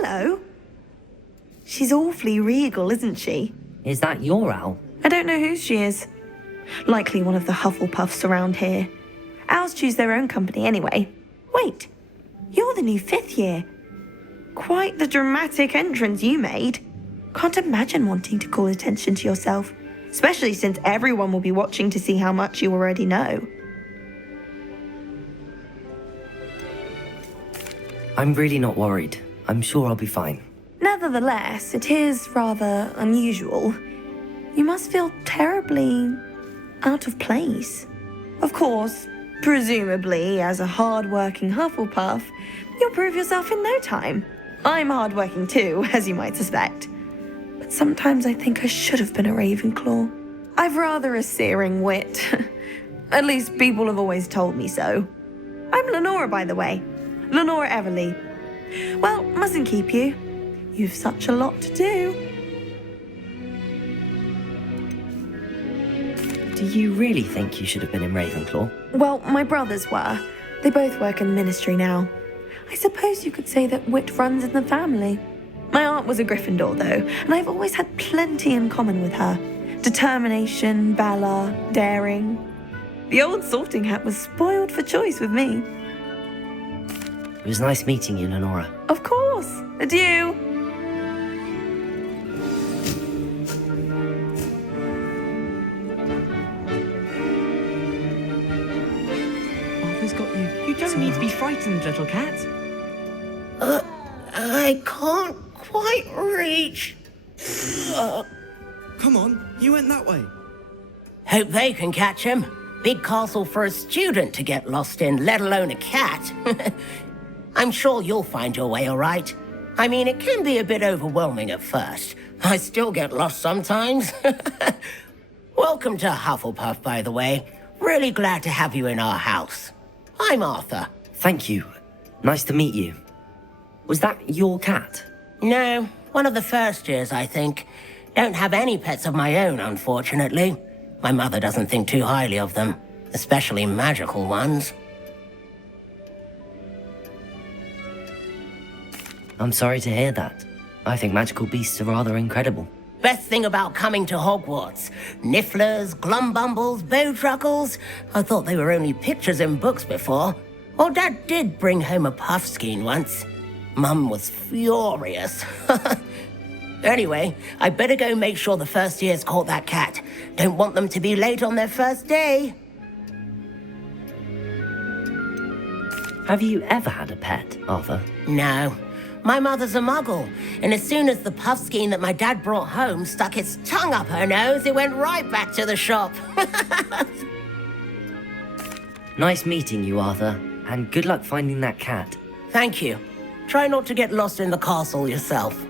hello. She's awfully regal, isn't she? Is that your owl? I don't know whose she is. Likely one of the Hufflepuffs around here. Owls choose their own company anyway. Wait, you're the new 5th year. Quite the dramatic entrance you made. Can't imagine wanting to call attention to yourself, especially since everyone will be watching to see how much you already know. I'm really not worried. I'm sure I'll be fine. Nevertheless, it is rather unusual. You must feel terribly out of place. Of course, presumably, as a hard-working Hufflepuff, you'll prove yourself in no time. I'm hard-working too, as you might suspect. But sometimes I think I should have been a Ravenclaw. I've rather a searing wit. At least people have always told me so. I'm Lenora, by the way. Lenora Everly. Well, mustn't keep you. You've such a lot to do. Do you really think you should have been in Ravenclaw? Well, my brothers were. They both work in the ministry now. I suppose you could say that wit runs in the family. My aunt was a Gryffindor, though, and I've always had plenty in common with her. Determination, valor, daring. The old sorting hat was spoiled for choice with me. It was nice meeting you, Lenora. Of course. Adieu. Arthur's got you. You don't need to be frightened, little cat. I can't quite reach. Come on, you went that way. Hope they can catch him. Big castle for a student to get lost in, let alone a cat. I'm sure you'll find your way all right. I mean, it can be a bit overwhelming at first. I still get lost sometimes. Welcome to Hufflepuff, by the way. Really glad to have you in our house. I'm Arthur. Thank you. Nice to meet you. Was that your cat? No, one of the first years, I think. Don't have any pets of my own, unfortunately. My mother doesn't think too highly of them, especially magical ones. I'm sorry to hear that. I think magical beasts are rather incredible. Best thing about coming to Hogwarts. Nifflers, glumbumbles, bowtruckles. I thought they were only pictures in books before. Well, Dad did bring home a puffskein once. Mum was furious. Anyway, I better go make sure the first years caught that cat. Don't want them to be late on their first day. Have you ever had a pet, Arthur? No. My mother's a muggle, and as soon as the puffskein that my dad brought home stuck its tongue up her nose, it went right back to the shop. Nice meeting you, Arthur, and good luck finding that cat. Thank you. Try not to get lost in the castle yourself.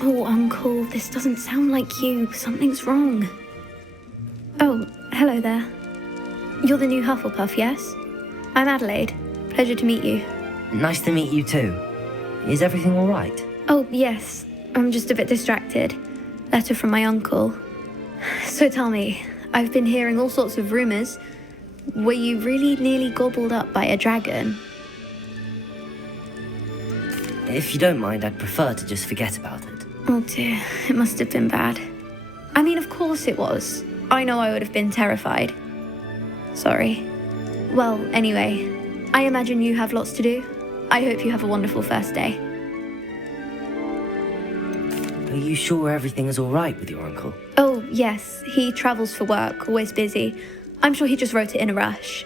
Oh, Uncle, this doesn't sound like you. Something's wrong. Oh, hello there. You're the new Hufflepuff, yes? I'm Adelaide. Pleasure to meet you. Nice to meet you too. Is everything all right? Oh, yes. I'm just a bit distracted. Letter from my uncle. So tell me, I've been hearing all sorts of rumors. Were you really nearly gobbled up by a dragon? If you don't mind, I'd prefer to just forget about it. Oh dear, it must have been bad. I mean, of course it was. I know I would have been terrified. Sorry. Well, anyway, I imagine you have lots to do. I hope you have a wonderful first day. Are you sure everything is all right with your uncle? Oh, yes. He travels for work, always busy. I'm sure he just wrote it in a rush.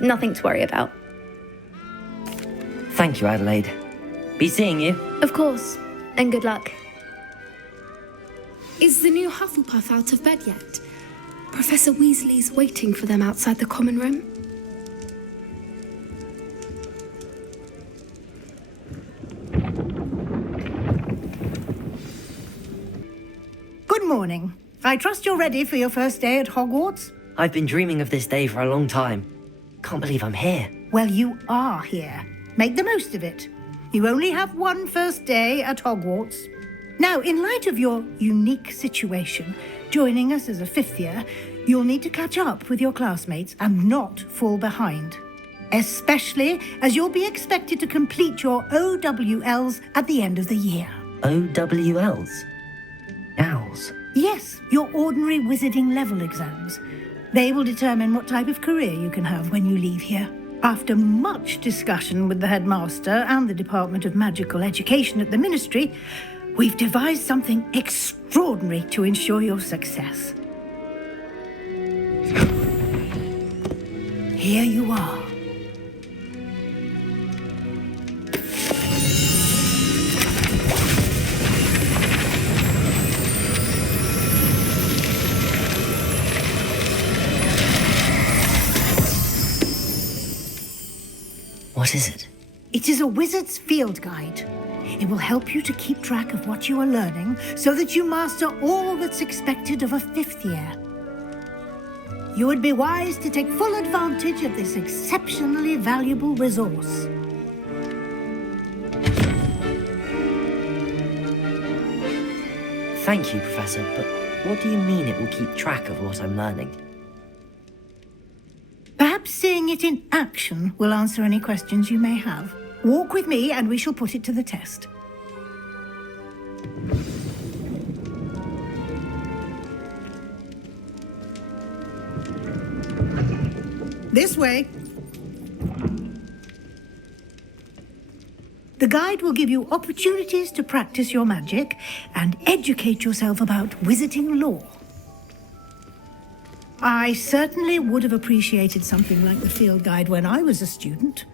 Nothing to worry about. Thank you, Adelaide. Be seeing you. Of course. And good luck. Is the new Hufflepuff out of bed yet? Professor Weasley's waiting for them outside the common room. Good morning. I trust you're ready for your first day at Hogwarts? I've been dreaming of this day for a long time. Can't believe I'm here. Well, you are here. Make the most of it. You only have one first day at Hogwarts. Now, in light of your unique situation, joining us as a 5th year, You'll need to catch up with your classmates and not fall behind. Especially as you'll be expected to complete your OWLs at the end of the year. OWLs? Owls? Yes, your ordinary wizarding level exams. They will determine what type of career you can have when you leave here. After much discussion with the headmaster and the Department of Magical Education at the Ministry, we've devised something extraordinary to ensure your success. Here you are. What is it? It is a wizard's field guide. It will help you to keep track of what you are learning so that you master all that's expected of a 5th year. You would be wise to take full advantage of this exceptionally valuable resource. Thank you, Professor, but what do you mean it will keep track of what I'm learning? Perhaps seeing it in action will answer any questions you may have. Walk with me and we shall put it to the test. This way. The guide will give you opportunities to practice your magic and educate yourself about wizarding lore. I certainly would have appreciated something like the field guide when I was a student.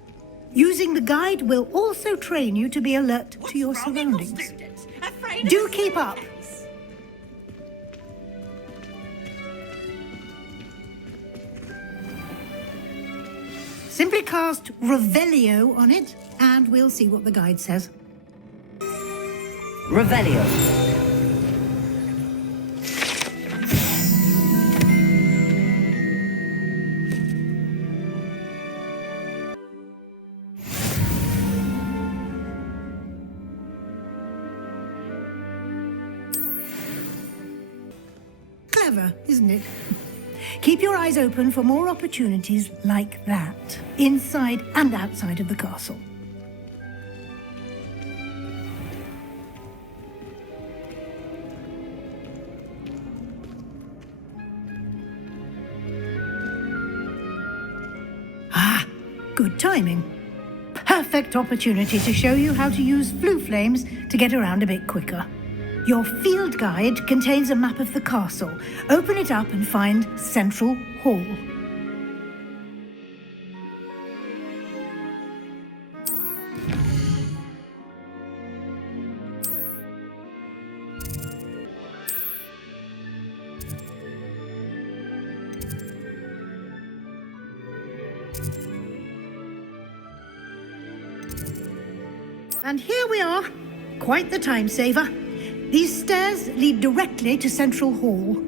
Using the guide will also train you to be alert to your surroundings. Do keep up. Simply cast Revelio on it, and we'll see what the guide says. Revelio. Clever, isn't it? Keep your eyes open for more opportunities like that, inside and outside of the castle. Ah, good timing. Perfect opportunity to show you how to use flue flames to get around a bit quicker. Your field guide contains a map of the castle. Open it up and find Central Hall. And here we are. Quite the time saver. These stairs lead directly to Central Hall.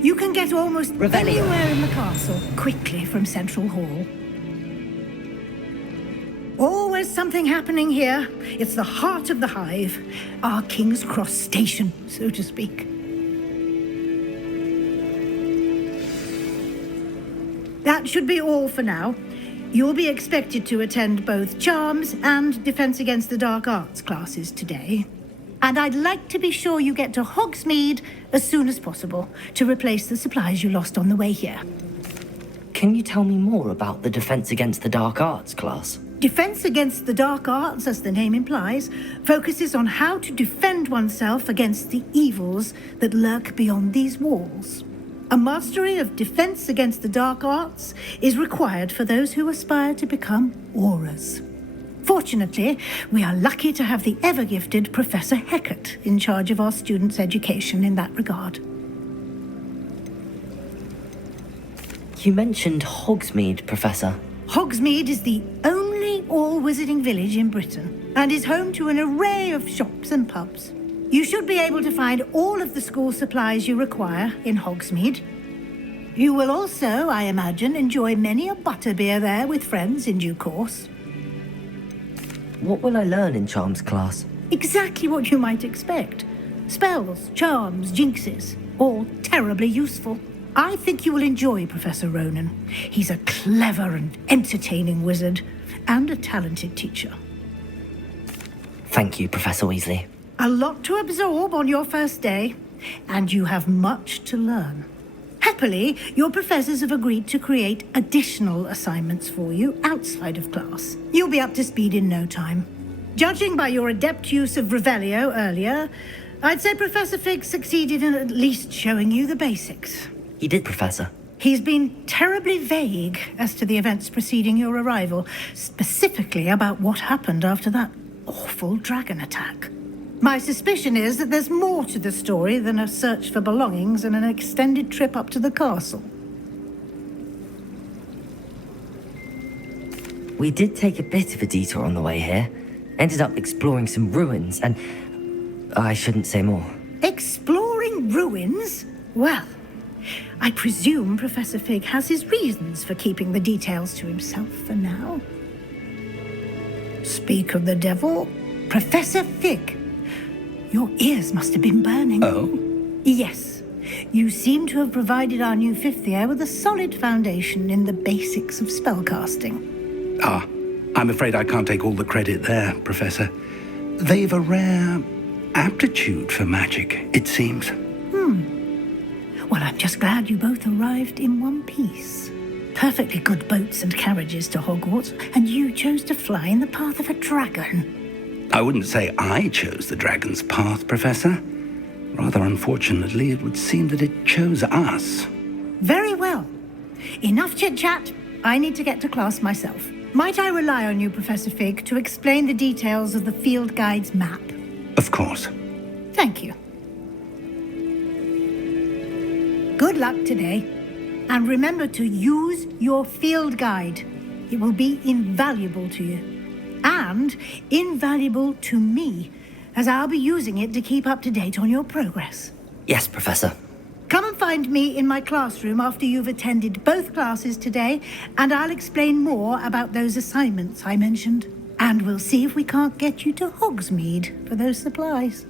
You can get almost anywhere in the castle quickly from Central Hall. Always something happening here. It's the heart of the hive, our King's Cross station, so to speak. That should be all for now. You'll be expected to attend both Charms and Defense Against the Dark Arts classes today. And I'd like to be sure you get to Hogsmeade as soon as possible to replace the supplies you lost on the way here. Can you tell me more about the Defense Against the Dark Arts class? Defense Against the Dark Arts, as the name implies, focuses on how to defend oneself against the evils that lurk beyond these walls. A mastery of Defense Against the Dark Arts is required for those who aspire to become auras. Fortunately, we are lucky to have the ever-gifted Professor Hecate in charge of our students' education in that regard. You mentioned Hogsmeade, Professor. Hogsmeade is the only all-wizarding village in Britain and is home to an array of shops and pubs. You should be able to find all of the school supplies you require in Hogsmeade. You will also, I imagine, enjoy many a butterbeer there with friends in due course. What will I learn in Charms class? Exactly what you might expect. Spells, charms, jinxes, all terribly useful. I think you will enjoy Professor Ronan. He's a clever and entertaining wizard, and a talented teacher. Thank you, Professor Weasley. A lot to absorb on your first day, and you have much to learn. Happily, your professors have agreed to create additional assignments for you outside of class. You'll be up to speed in no time. Judging by your adept use of Revelio earlier, I'd say Professor Fig succeeded in at least showing you the basics. He did, Professor. He's been terribly vague as to the events preceding your arrival, specifically about what happened after that awful dragon attack. My suspicion is that there's more to the story than a search for belongings and an extended trip up to the castle. We did take a bit of a detour on the way here. Ended up exploring some ruins and... I shouldn't say more. Exploring ruins? Well, I presume Professor Fig has his reasons for keeping the details to himself for now. Speak of the devil, Professor Fig. Your ears must have been burning. Oh? Yes. You seem to have provided our new fifth year with a solid foundation in the basics of spellcasting. Ah, I'm afraid I can't take all the credit there, Professor. They've a rare aptitude for magic, it seems. Well, I'm just glad you both arrived in one piece. Perfectly good boats and carriages to Hogwarts, and you chose to fly in the path of a dragon. I wouldn't say I chose the dragon's path, Professor. Rather unfortunately, it would seem that it chose us. Very well. Enough chit-chat. I need to get to class myself. Might I rely on you, Professor Fig, to explain the details of the field guide's map? Of course. Thank you. Good luck today. And remember to use your field guide. It will be invaluable to you. And invaluable to me, as I'll be using it to keep up to date on your progress. Yes, Professor. Come and find me in my classroom after you've attended both classes today, and I'll explain more about those assignments I mentioned. And we'll see if we can't get you to Hogsmeade for those supplies.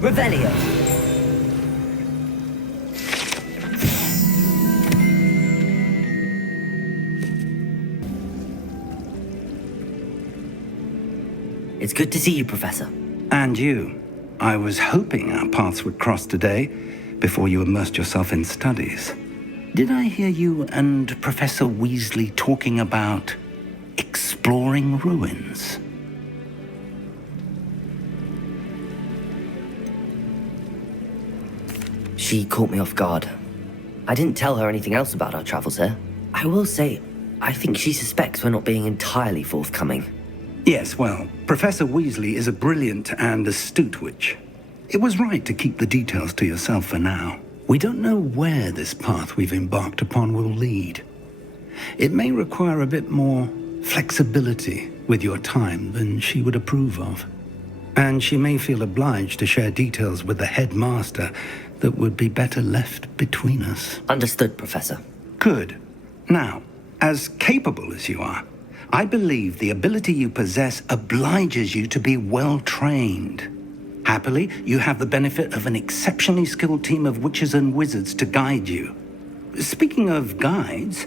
Revelio. It's good to see you, Professor. And you. I was hoping our paths would cross today, before you immersed yourself in studies. Did I hear you and Professor Weasley talking about exploring ruins? She caught me off guard. I didn't tell her anything else about our travels here. I will say, I think she suspects we're not being entirely forthcoming. Yes, well, Professor Weasley is a brilliant and astute witch. It was right to keep the details to yourself for now. We don't know where this path we've embarked upon will lead. It may require a bit more flexibility with your time than she would approve of. And she may feel obliged to share details with the headmaster that would be better left between us. Understood, Professor. Good. Now, as capable as you are, I believe the ability you possess obliges you to be well trained. Happily, you have the benefit of an exceptionally skilled team of witches and wizards to guide you. Speaking of guides,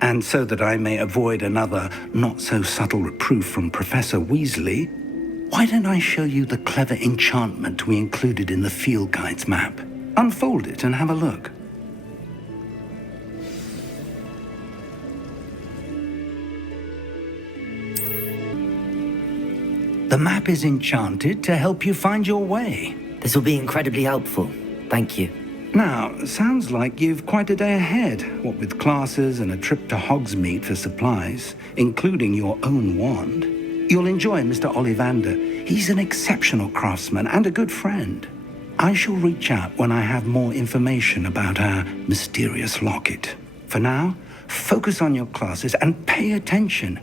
and so that I may avoid another not-so-subtle reproof from Professor Weasley, why don't I show you the clever enchantment we included in the field guide's map? Unfold it and have a look. The map is enchanted to help you find your way. This will be incredibly helpful. Thank you. Now, sounds like you've quite a day ahead, what with classes and a trip to Hogsmeade for supplies, including your own wand. You'll enjoy Mr. Ollivander. He's an exceptional craftsman and a good friend. I shall reach out when I have more information about our mysterious locket. For now, focus on your classes and pay attention.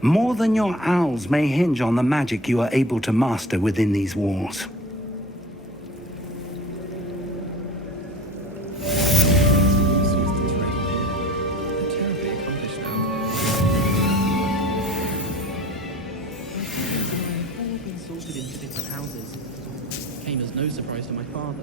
More than your owls may hinge on the magic you are able to master within these walls. sorted into different houses. Came as no surprise to my father.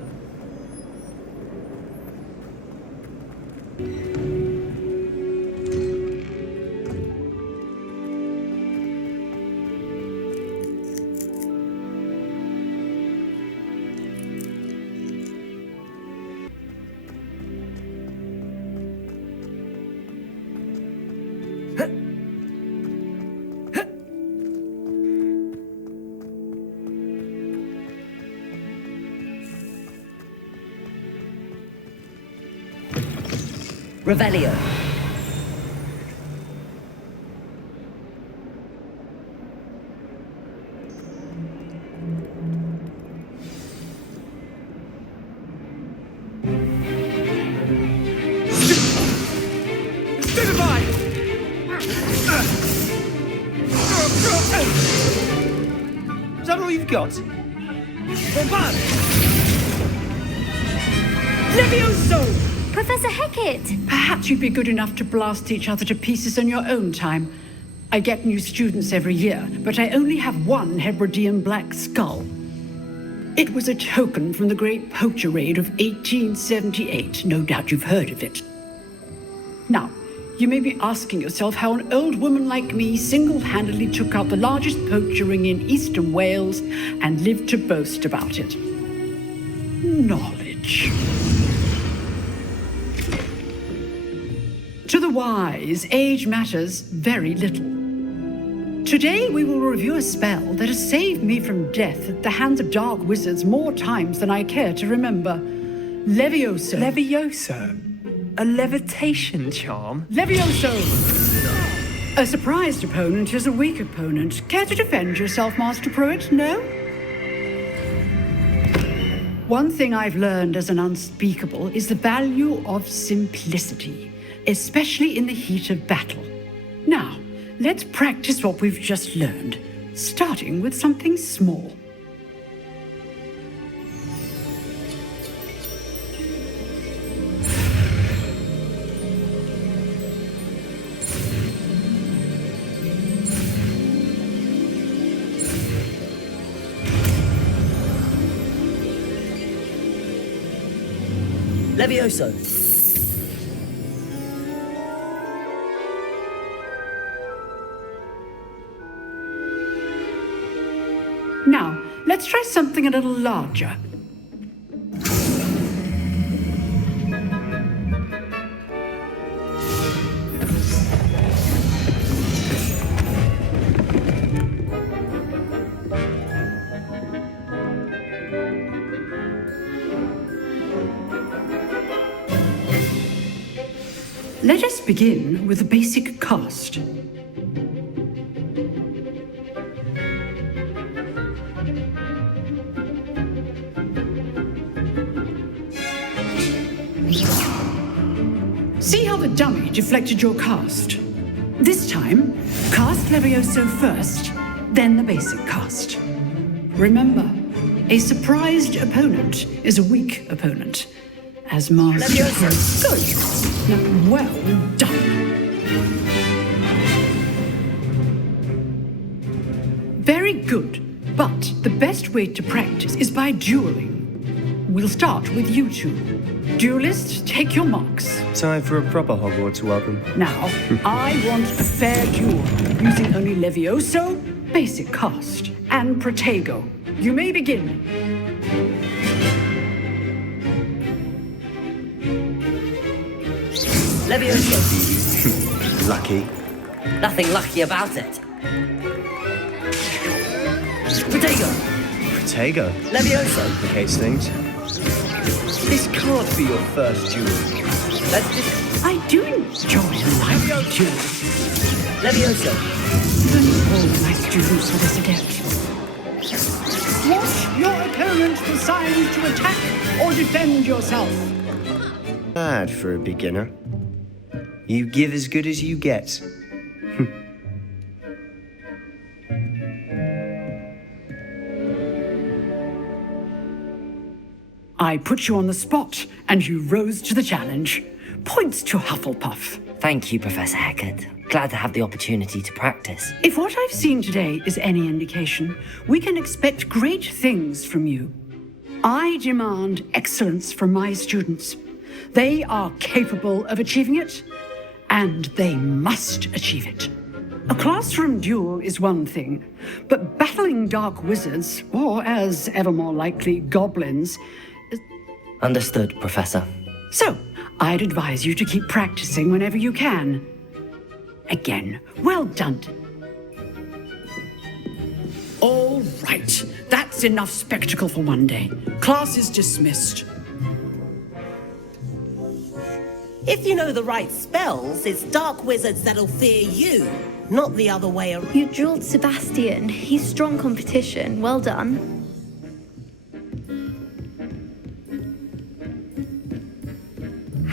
Revelio. Is that all you've got? Bombard! Levioso! Professor Hecate! Perhaps you'd be good enough to blast each other to pieces in your own time. I get new students every year, but I only have one Hebridean black skull. It was a token from the Great Poacher Raid of 1878. No doubt you've heard of it. Now, you may be asking yourself how an old woman like me single-handedly took out the largest poacher ring in eastern Wales and lived to boast about it. Knowledge. To the wise, age matters very little. Today we will review a spell that has saved me from death at the hands of dark wizards more times than I care to remember. Levioso. Levioso? A levitation charm? Levioso! A surprised opponent is a weak opponent. Care to defend yourself, Master Pruitt? No? One thing I've learned as an unspeakable is the value of simplicity, especially in the heat of battle. Now, let's practice what we've just learned, starting with something small. Levioso. Now, let's try something a little larger. Let us begin with a basic cast. See how the dummy deflected your cast? This time, cast Levioso first, then the basic cast. Remember, a surprised opponent is a weak opponent. As Master Levioso. Good. Now, well done. Very good. But the best way to practice is by dueling. We'll start with you two. Duelists, take your marks. Time for a proper Hogwarts welcome. Now, I want a fair duel, using only Levioso, basic cast, and Protego. You may begin. Levioso. Lucky. Nothing lucky about it. Protego. Protego. Levioso. Complicates things. This can't be your first duel. Let's just... I do enjoy a lively duel. Levioso. Even all my students are this adept. Watch your opponent decide to attack or defend yourself. Bad for a beginner. You give as good as you get. I put you on the spot, and you rose to the challenge. Points to Hufflepuff. Thank you, Professor Hecate. Glad to have the opportunity to practice. If what I've seen today is any indication, we can expect great things from you. I demand excellence from my students. They are capable of achieving it, and they must achieve it. A classroom duel is one thing, but battling dark wizards, or as ever more likely, goblins... Understood, Professor. So, I'd advise you to keep practicing whenever you can. Again, well done. All right, that's enough spectacle for one day. Class is dismissed. If you know the right spells, it's dark wizards that'll fear you, not the other way around. You dueled Sebastian. He's strong competition. Well done.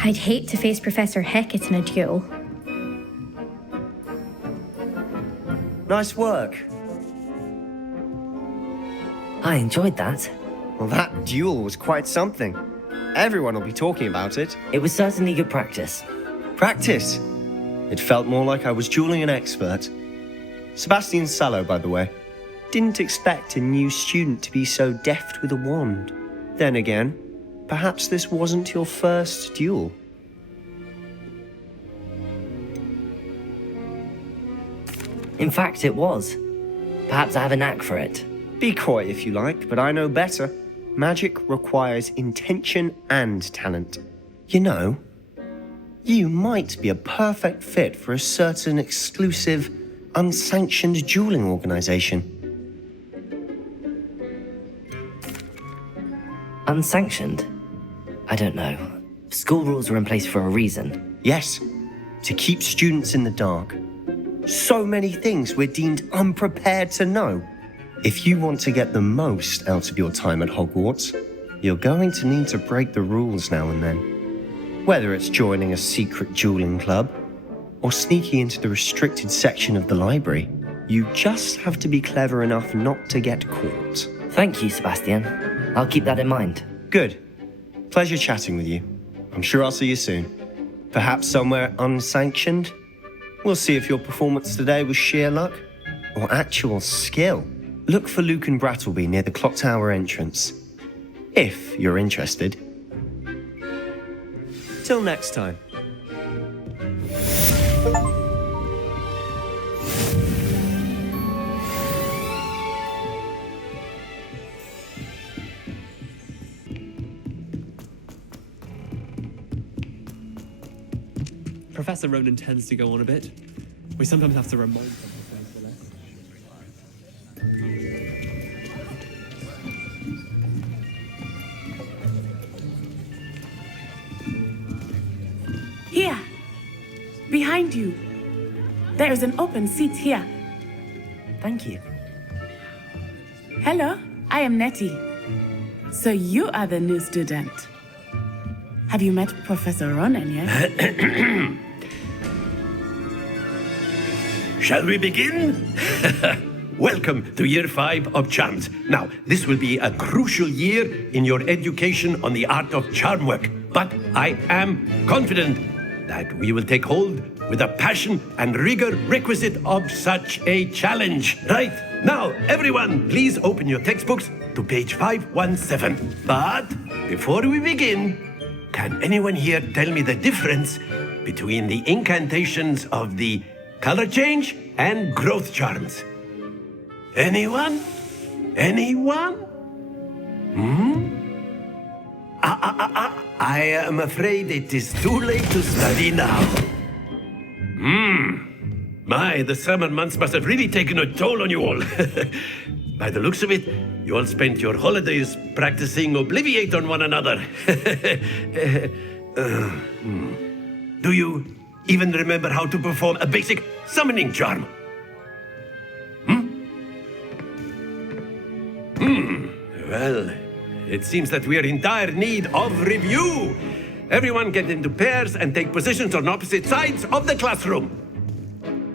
I'd hate to face Professor Hecate in a duel. Nice work. I enjoyed that. Well, that duel was quite something. Everyone will be talking about it. It was certainly good practice. Practice? It felt more like I was dueling an expert. Sebastian Sallow, by the way. Didn't expect a new student to be so deft with a wand. Then again, perhaps this wasn't your first duel. In fact, it was. Perhaps I have a knack for it. Be coy if you like, but I know better. Magic requires intention and talent. You know, you might be a perfect fit for a certain exclusive, unsanctioned dueling organization. Unsanctioned? I don't know. School rules are in place for a reason. Yes, to keep students in the dark. So many things we're deemed unprepared to know. If you want to get the most out of your time at Hogwarts, you're going to need to break the rules now and then. Whether it's joining a secret dueling club or sneaking into the restricted section of the library, you just have to be clever enough not to get caught. Thank you, Sebastian. I'll keep that in mind. Good. Pleasure chatting with you. I'm sure I'll see you soon. Perhaps somewhere unsanctioned? We'll see if your performance today was sheer luck or actual skill. Look for Luke and Brattleby near the clock tower entrance, if you're interested. Till next time. Professor Ronan tends to go on a bit. We sometimes have to remind them. Here, behind you. There is an open seat here. Thank you. Hello, I am Nettie. So you are the new student. Have you met Professor Ronan yet? Shall we begin? Welcome to Year 5 of Charms. Now, this will be a crucial year in your education on the art of charm work. But I am confident that we will take hold with the passion and rigor requisite of such a challenge. Right, now, everyone, please open your textbooks to page 517. But before we begin, can anyone here tell me the difference between the incantations of the color change and growth charms? Anyone? Anyone? I am afraid it is too late to study now. My, the summer months must have really taken a toll on you all. By the looks of it, you all spent your holidays practicing Obliviate on one another. Do you even remember how to perform a basic summoning charm? Well, it seems that we are in dire need of review. Everyone get into pairs and take positions on opposite sides of the classroom.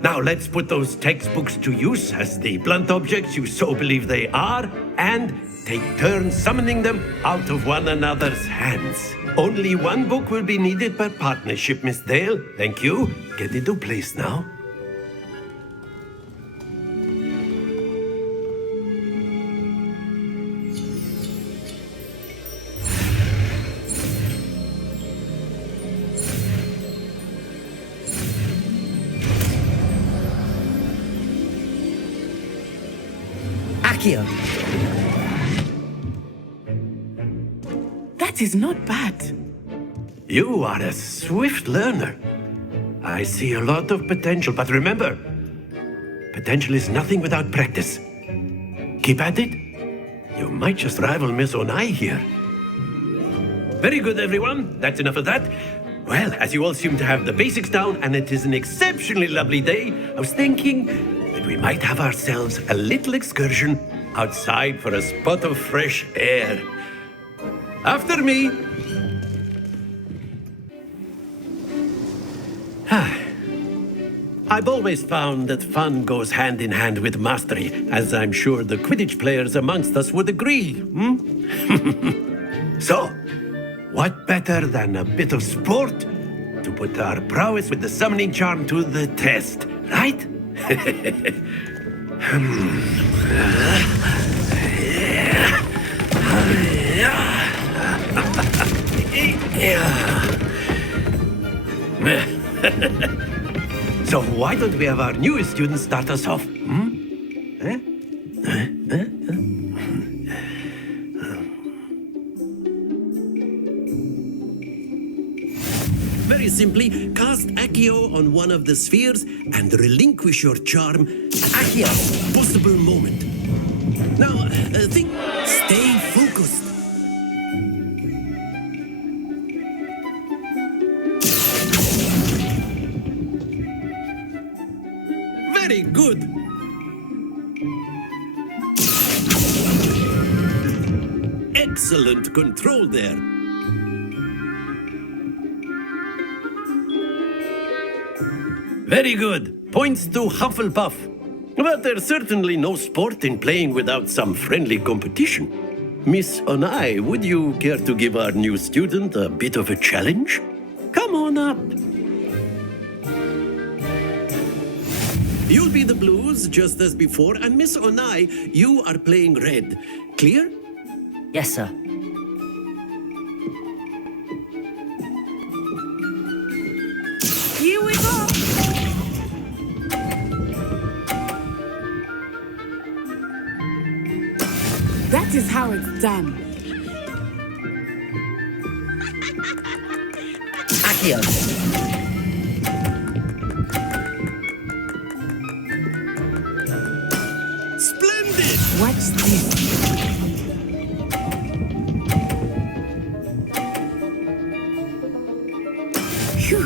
Now let's put those textbooks to use as the blunt objects you so believe they are, and take turns summoning them out of one another's hands. Only one book will be needed per partnership, Miss Dale. Thank you. Get into place now. Accio. That is not bad. You are a swift learner. I see a lot of potential, but remember, potential is nothing without practice. Keep at it. You might just rival Miss Onai here. Very good, everyone. That's enough of that. Well, as you all seem to have the basics down, and it is an exceptionally lovely day, I was thinking that we might have ourselves a little excursion outside for a spot of fresh air. After me. I've always found that fun goes hand in hand with mastery, as I'm sure the Quidditch players amongst us would agree. So, what better than a bit of sport to put our prowess with the summoning charm to the test, right? So why don't we have our newest student start us off? Very simply, cast Accio on one of the spheres and relinquish your charm. Accio, possible moment. Now, think. Stay focused. Very good. Excellent control there. Very good. Points to Hufflepuff. But there's certainly no sport in playing without some friendly competition. Miss Onai, would you care to give our new student a bit of a challenge? Come on up. You'll be the blues, just as before, and Miss Onai, you are playing red. Clear? Yes, sir. Here we go! That is how it's done. Accio. Splendid! Watch this. Phew.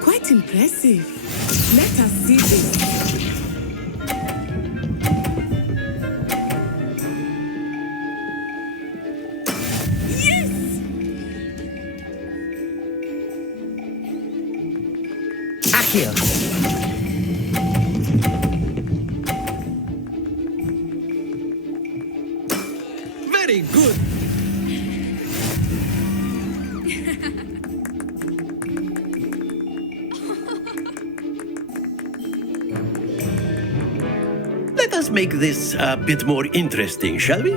Quite impressive. Let us see this. Accio. Very good. Let us make this a bit more interesting, shall we?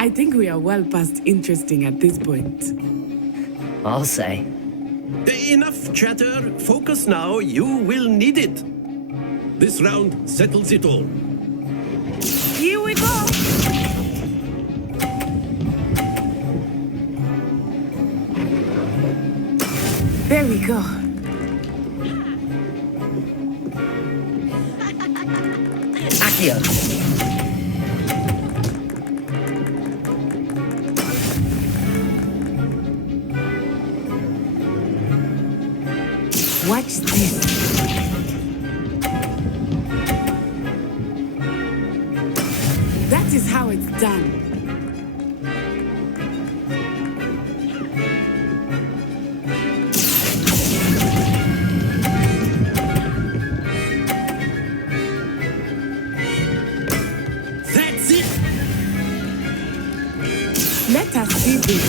I think we are well past interesting at this point. I'll say. Enough chatter. Focus now. You will need it. This round settles it all. Here we go! There we go. Accio. Watch this. That is how it's done. That's it. Let us see this.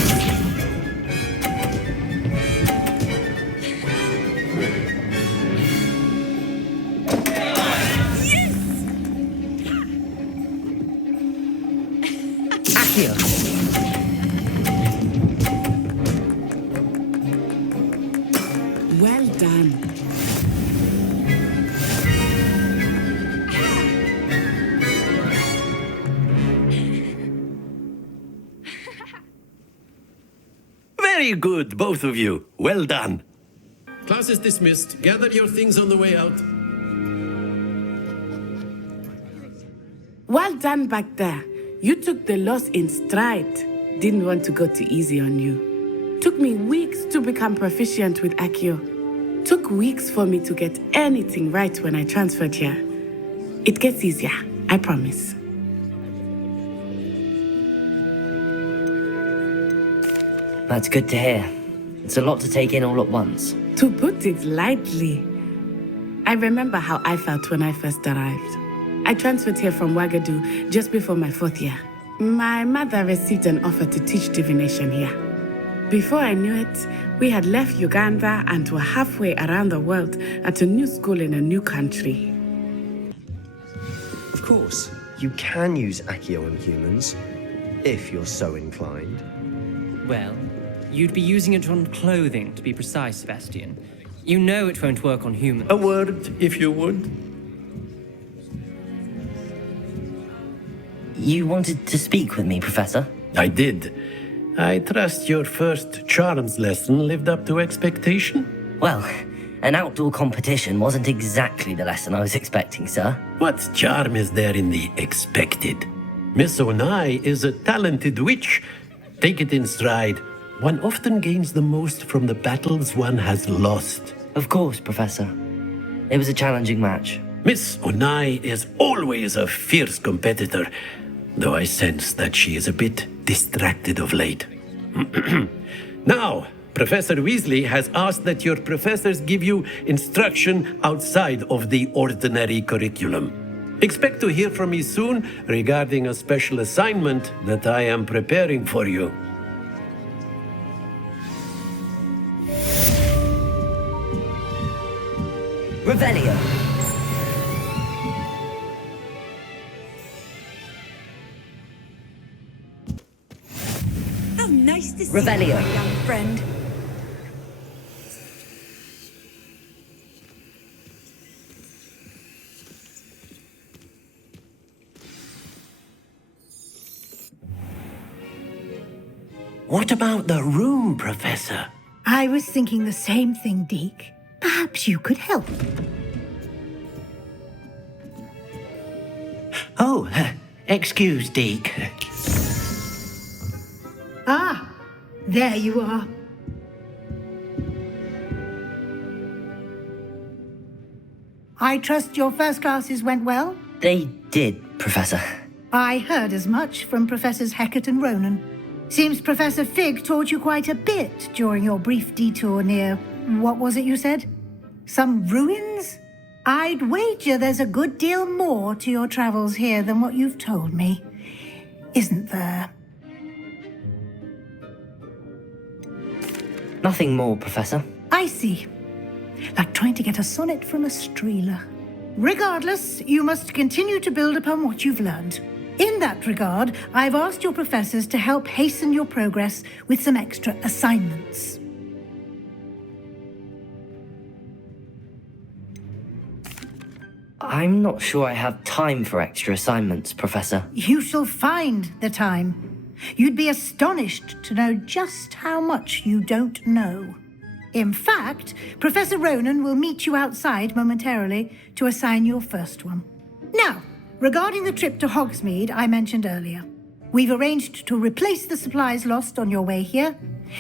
Well done. Very good, both of you. Well done. Class is dismissed. Gather your things on the way out. Well done back there. You took the loss in stride. Didn't want to go too easy on you. Took me weeks to become proficient with Accio. Took weeks for me to get anything right when I transferred here. It gets easier, I promise. That's good to hear. It's a lot to take in all at once. To put it lightly, I remember how I felt when I first arrived. I transferred here from Ouagadougou just before my 4th year. My mother received an offer to teach divination here. Before I knew it, we had left Uganda and were halfway around the world at a new school in a new country. Of course, you can use Accio on humans, if you're so inclined. Well, you'd be using it on clothing, to be precise, Sebastian. You know it won't work on humans. A word, if you would. You wanted to speak with me, Professor? I did. I trust your first charms lesson lived up to expectation? Well, an outdoor competition wasn't exactly the lesson I was expecting, sir. What charm is there in the expected? Miss Onai is a talented witch. Take it in stride. One often gains the most from the battles one has lost. Of course, Professor. It was a challenging match. Miss Onai is always a fierce competitor, though I sense that she is a bit distracted of late. Now, Professor Weasley has asked that your professors give you instruction outside of the ordinary curriculum. Expect to hear from me soon regarding a special assignment that I am preparing for you. Revelio. How nice to see Revelio. you, my young friend. What about the room, Professor? I was thinking the same thing, Deke. Perhaps you could help. Oh, excuse, Deke. Ah, there you are. I trust your first classes went well? They did, Professor. I heard as much from Professors Hecate and Ronan. Seems Professor Fig taught you quite a bit during your brief detour near, what was it you said? Some ruins? I'd wager there's a good deal more to your travels here than what you've told me. Isn't there? Nothing more, Professor. I see. Like trying to get a sonnet from a streeler. Regardless, you must continue to build upon what you've learned. In that regard, I've asked your professors to help hasten your progress with some extra assignments. I'm not sure I have time for extra assignments, Professor. You shall find the time. You'd be astonished to know just how much you don't know. In fact, Professor Ronan will meet you outside momentarily to assign your first one. Now, regarding the trip to Hogsmeade I mentioned earlier, we've arranged to replace the supplies lost on your way here,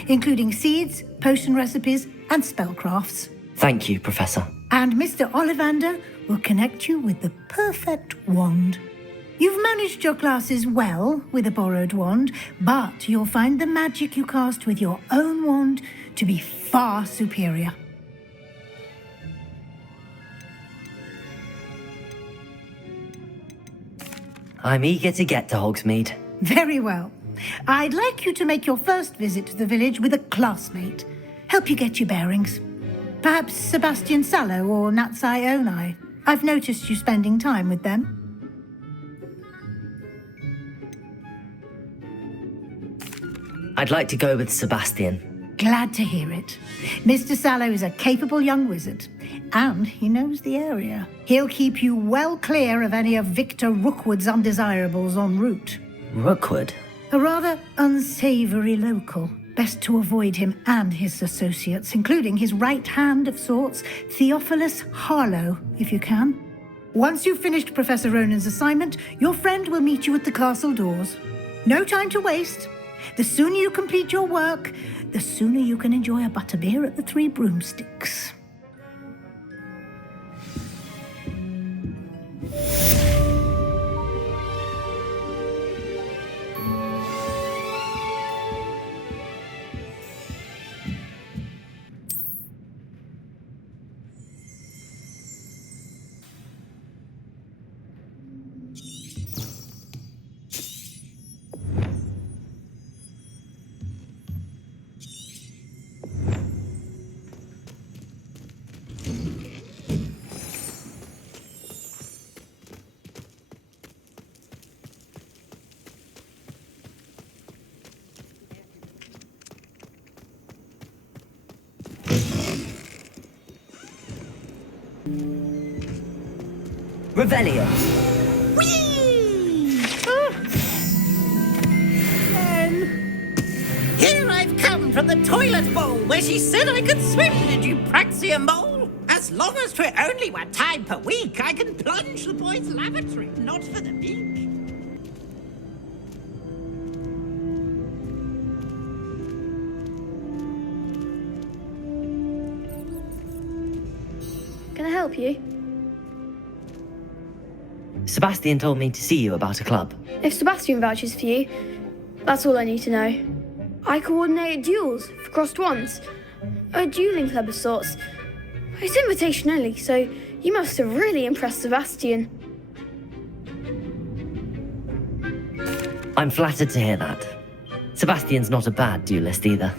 including seeds, potion recipes, and spellcrafts. Thank you, Professor. And Mr. Ollivander will connect you with the perfect wand. You've managed your classes well with a borrowed wand, but you'll find the magic you cast with your own wand to be far superior. I'm eager to get to Hogsmeade. Very well. I'd like you to make your first visit to the village with a classmate. Help you get your bearings. Perhaps Sebastian Sallow or Natsai Onai. I've noticed you spending time with them. I'd like to go with Sebastian. Glad to hear it. Mr. Sallow is a capable young wizard, and he knows the area. He'll keep you well clear of any of Victor Rookwood's undesirables en route. Rookwood? A rather unsavory local. Best to avoid him and his associates, including his right hand of sorts, Theophilus Harlow, if you can. Once you've finished Professor Ronan's assignment, your friend will meet you at the castle doors. No time to waste. The sooner you complete your work, the sooner you can enjoy a butterbeer at the Three Broomsticks. Revelio! Here I've come from the toilet bowl where she said I could swim, did you Praxia mole? As long as 'twere only 1 time per week, I can plunge the boys' lavatory, not for the beak. Can I help you? Sebastian told me to see you about a club. If Sebastian vouches for you, that's all I need to know. I coordinate duels for crossed wands. A dueling club of sorts. It's invitation only, so you must have really impressed Sebastian. I'm flattered to hear that. Sebastian's not a bad duelist either.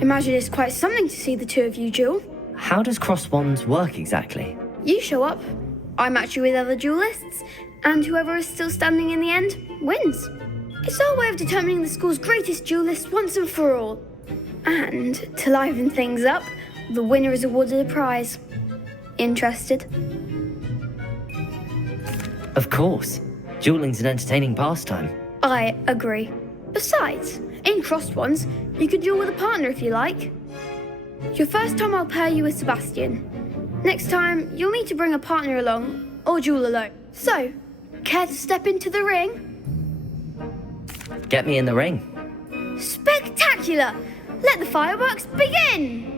Imagine it's quite something to see the two of you duel. How does crossed wands work exactly? You show up, I match you with other duelists, and whoever is still standing in the end wins. It's our way of determining the school's greatest duelist once and for all. And to liven things up, the winner is awarded a prize. Interested? Of course. Dueling's an entertaining pastime. I agree. Besides, in crossed ones, you could duel with a partner if you like. Your first time I'll pair you with Sebastian. Next time, you'll need to bring a partner along, or duel alone. So, care to step into the ring? Get me in the ring. Spectacular! Let the fireworks begin!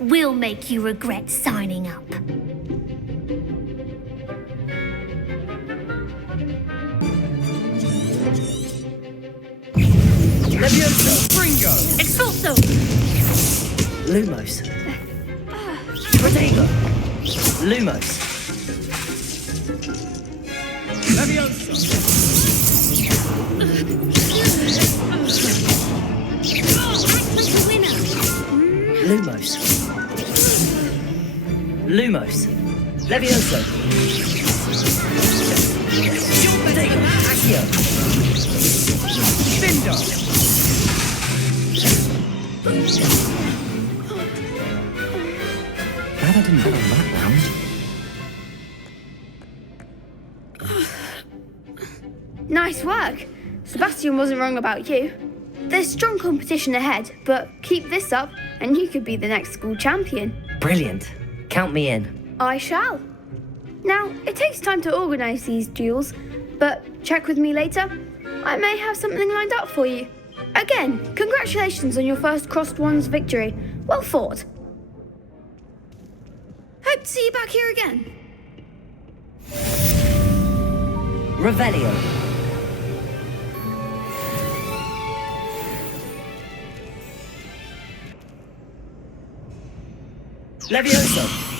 We'll make you regret signing up. Levioso! Bringo! Expulso! Lumos. Protego! Lumos. Levioso! Act like a winner! Lumos. Lumos. Levioso. Protego! Accio! Cinder! Glad I didn't bet on that round. Nice work. Sebastian wasn't wrong about you. There's strong competition ahead, but keep this up and you could be the next school champion. Brilliant. Count me in. I shall. Now, it takes time to organise these duels, but check with me later. I may have something lined up for you. Again, congratulations on your first crossed wands victory. Well fought. Hope to see you back here again. Revelio. Levioso.